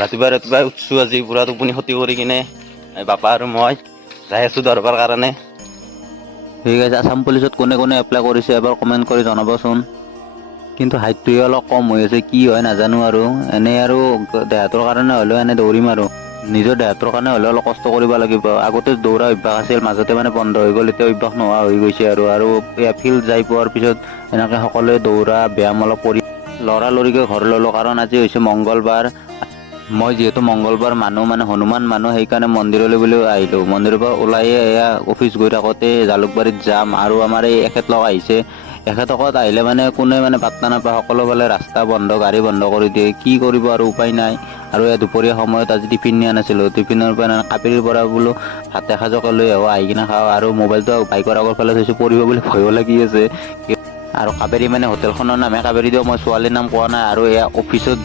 ৰাতিপুৱাই উঠছোঁ আজি পুৰা টোপনি ক্ষতি কৰি কিনে বাপা আৰু মই যাই আছোঁ দৌৰিবৰ কাৰণে। ঠিক আছে, আছাম পুলিচত কোনে কোনে এপ্লাই কৰিছে এবাৰ কমেণ্ট কৰি জনাবচোন। কিন্তু হাইটটোৱে অলপ কম হৈ আছে, কি হয় নাজানো আৰু এনেই আৰু দেহাটোৰ কাৰণে হ'লেও এনে দৌৰিম আৰু নিজৰ দেহাটোৰ কাৰণে হ'লেও অলপ কষ্ট কৰিব লাগিব। আগতে দৌৰা অভ্যাস আছিল, মাজতে মানে বন্ধ হৈ গ'ল, এতিয়া অভ্যাস নোহোৱা হৈ গৈছে আৰু ফিল্ড যাই পোৱাৰ পিছত এনেকে সকলোৱে দৌৰা ব্যায়াম অলপ কৰি লৰালৰিকৈ ঘৰ ললো, কাৰণ আজি হৈছে মংগলবাৰ। মই যিহেতু মংগলবাৰ মানুহ মানে হনুমান মানুহ, সেইকাৰণে মন্দিৰলৈ বুলি আহিলো। মন্দিৰৰ পৰা ওলাইয়ে এয়া অফিচ গৈ থাকোতে জালুকবাৰীত যাম, আৰু আমাৰ এই এখেতলোক আহিছে। এখেতসকত আহিলে মানে কোনে মানে পাত্তা নাপায়, সকলো ফালে ৰাস্তা বন্ধ, গাড়ী বন্ধ কৰি দিয়ে, কি কৰিব আৰু উপায় নাই। আৰু এই দুপৰীয়া সময়ত আজি টিফিন নিয়া নাছিলো, টিফিনৰ পৰা কাপিৰিৰ পৰা বোলো ভাত এসাজকে লৈ আহো, আহি কিনে খাওঁ। আৰু মোবাইলটো বাইকৰ আগৰ ফালে থৈছো, পৰিব বুলি ভয়ো লাগি আছে। আৰু কাবেৰী মানে হোটেলখনৰ নামহে কাবেৰী দিয়ক, মই ছোৱালীৰ নাম কোৱা নাই। আৰু এয়া অফিচত যে